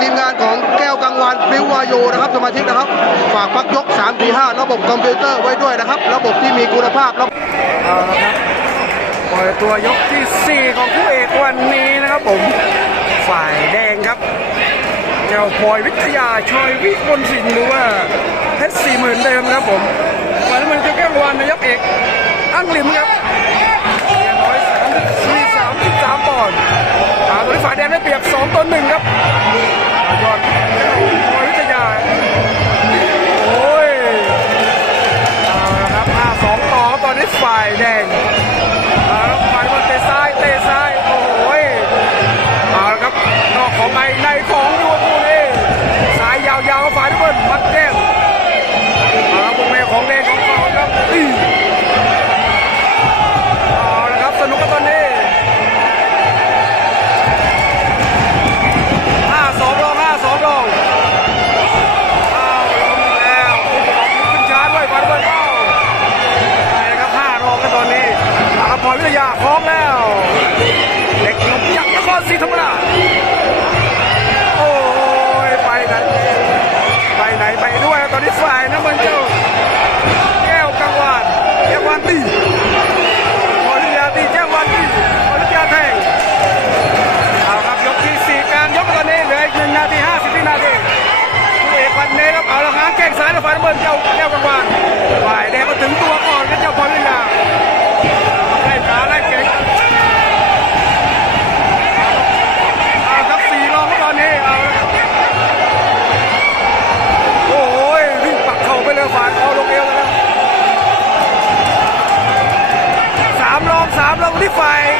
ทีมงานของแก้วกังวานปริววาโยนะครับสมาชิกนะครับ ฝากพักยก3 4 5ระบบคอมพิวเตอร์ไว้ด้วยนะครับ ระบบที่มีคุณภาพระบบเอาละครับปล่อยตัวยกที่ 4 ของคู่เอกวันนี้นะครับผมฝ่ายแดงครับเจ้าพลอยวิทยาชอยวิมลสินหรือว่าเพชรสี่หมื่นเดิมครับผมฝ่ายน้ำมันเจ้าแก้ววานนายกเอกอังลิมครับ ศรีธรรมราชโอ้ยไปกันไปไหนไปด้วยตอนนี้ฝ่ายน้ำมันเจ้าแก้วกังวานแก้ววานตีพรวิยาตีแก้ววานตีพรวิยาแทงเอาครับยกที่สี่กางยกตอนนี้เหลืออีกหนึ่งนาทีห้าสิบวินาทีคู่เอกวันนี้ครับเอาละครับแก้งซ้ายแล้วฝ่ายน้ำเงินเจ้าแก้วกังวาน อ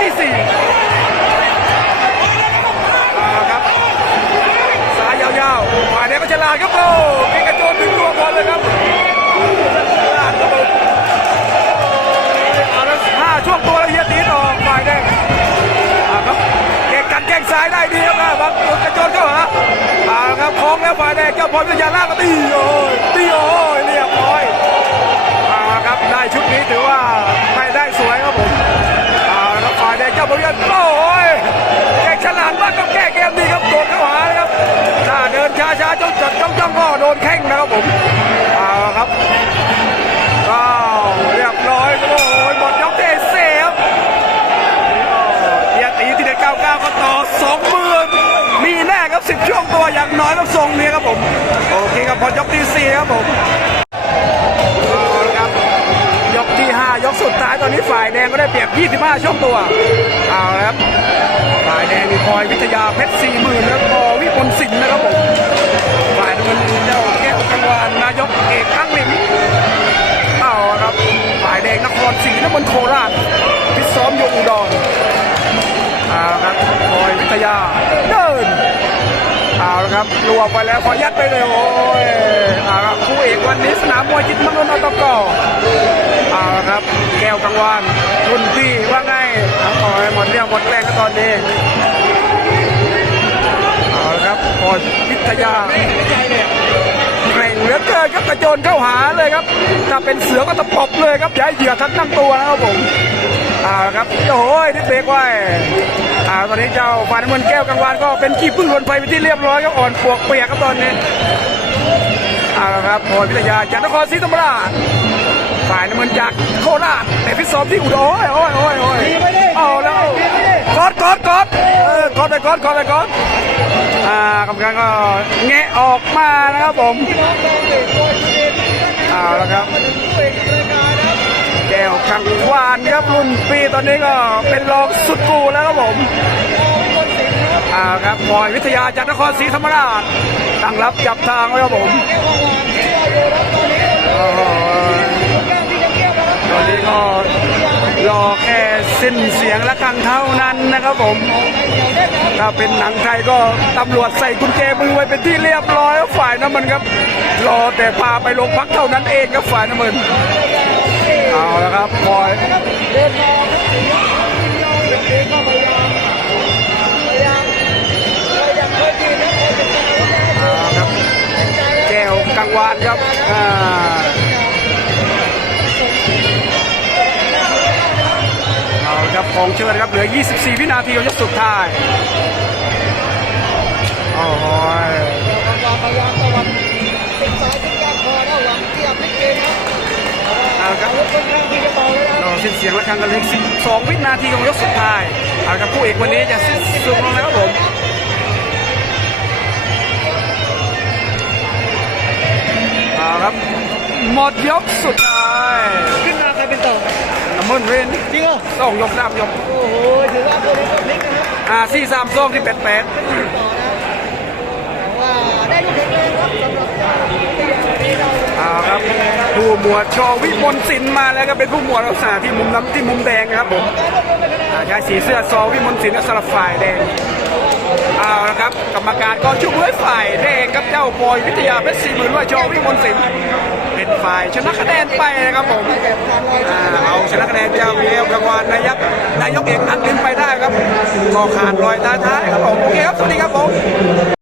ทียกสุดยกที่4เอาครับสายยาวๆฝ่ายแดงก็ฉลาดครับโอ้กินกระโจนถึงตัวบอลเลยครับฉลาดครับผมเอาล้วห้าช่วงตัวแล้วเฮียตีต่อฝ่ายแดงเอาครับเก่งกันแกงซ้ายได้ดีครับนะบกระโจนเข้าหาครับคล้องแล้วฝ่ายแดงเจ้าพรวิทยาล่างก็ตีโอ้ยตีโอ้ย ฝ่ายแดงเจ้าพรวิทยาโอ้ยแก่งฉลาดมากครับแก้เกมดีครับโดดเข้าหานะครับถ้าเดินช้าช้าๆจ้องจัดจ้องจ้องก็โดนแข้งนะครับผมเอาครับก็เรียบร้อยโอ้ยหมดยกเทเซครับเฮียตีที่เด็ดเก้าเก้าก็ต่อสองมื่นมีแน่ครับสิบช่วงตัวอย่างน้อยครับทรงนี้ครับผมโอเคครับพอยกที่สี่ครับผมเอาครับยกที่ห้ายกสุดท้าย อนนี้ฝ่ายแดงก็ได้เปรียบ 25 ช่วงตัว เอาละครับ ฝ่ายแดงมีพลอยวิทยาเพชรสี่หมื่นแล้วก็วิพลสินนะครับผม ฝ่ายน้ำเงินเจ้าแก้วกังวานนายกเอกอั้งลิมเอาครับ ฝ่ายแดงนครศรีนครโคราชพิซ้อมอยู่อุดรเอาครับพลอยวิทยา ครับรวมไปแล้วขอยัดไปเลยโอ้ยเอาครับคู่เอกวันนี้สนามมวยจิตรมงคลอตกเอาะครับ แก้วกังวานรุ่นพี่ว่าไงเอาขอให้หมดเรื่องหมดแรงก็ตอนนี้เอาละครับพอยวิทยาเกร่งเหลือเกินครับกระโจนเข้าหาเลยครับถ้าเป็นเสือก็ตะปบเลยครับอย่าเหยื่อทันตั้งตัวนะครับผมเอาละครับโอ้ยนิดเบรกไว้ อ่าตอนนี้เจ้าฟานน้ำเงินแก้วกังวานก็เป็นขี้พึ่งลนไฟไปที่เรียบร้อยครับอ่อนปวกเปียกครับตอนนี้เอาครับพลพิทยาจากนครศรีธรรมราชฝ่ายน้ำเงินจากโคราชแต่พิตซ้อมที่อุดรโอ้ยโอ้ยโอ้ยโอ้ยเอาแล้วกดกดกดเออกดไปกอดกดไปกอดอ่ากรรมการก็แงะออกมานะครับผมเอาและครับ แก้วขังวานครับรุ่นปีตอนนี้ก็เป็นรองสุดกูแล้วครับผมอ่าครับบอยวิทยาจากนครศรีธรรมราชตั้งรับจับทางไว้ครับผมตอนนี้ก็รอแค่สิ้นเสียงและกังเท่านั้นนะครับผม ถ้าเป็นหนังไทยก็ตำรวจใส่กุญแจมือไว้เป็นที่เรียบร้อยแล้วฝ่ายน้ำมันครับ รอแต่พาไปโรงพักเท่านั้นเองครับฝ่ายน้ำมัน เอาละครับบอยอ่าครับแก้วกังวานครับอ่าเอาละครับของเชิญครับเหลือ 24 วินาทีของยกสุดท้าย โอ้โหยพยายามตะวันติดสายติดกลางคอระหว่างเกียร์พลิกเกมครับ เอาละครับรถค่อนข้างที่จะเบาแล้วนะรอสิ้นเสียงระฆังกันเหลย12 วินาทีของยกสุดท้ายเอาละครับผู้เอกวันนี้จะสิ้นสุดลงแล้วครับผมเอาละครับหมดยกสุดท้ายขึ้นมาใครเป็นต่อน้ำมันเรนจริงเหรอต้องยกสามยกโอ้โหถือว่าตัวนี้ก็พลิกนะครับอ่าสี่สามสองที่แปดแปดต่อนะแต่ว่าได้ลูกแข็งแรงครับสำหรับ หมวดชอวิมลสินมาแล้วก็เป็นผู้หมวดรักษาที่มุมน้ำที่มุมแดงนะครับผมอ่าใช้สีเสื้อซอวิมลสินสลับฝ่ายแดงเอาละครับกรรมการก็ชุบไว้ฝ่ายแดงครับเจ้าบอยวิทยาเพชรสี่หมื่นว่าชอวิมลสินเป็นฝ่ายชนะคะแนนไปนะครับผมเอาชนะคะแนนเจ้าเมียวกังวานนายกนายกเอกอันลินไปได้ครับก็ขาดรอยท้ายครับผมโอเคครับสวัสดีครับผม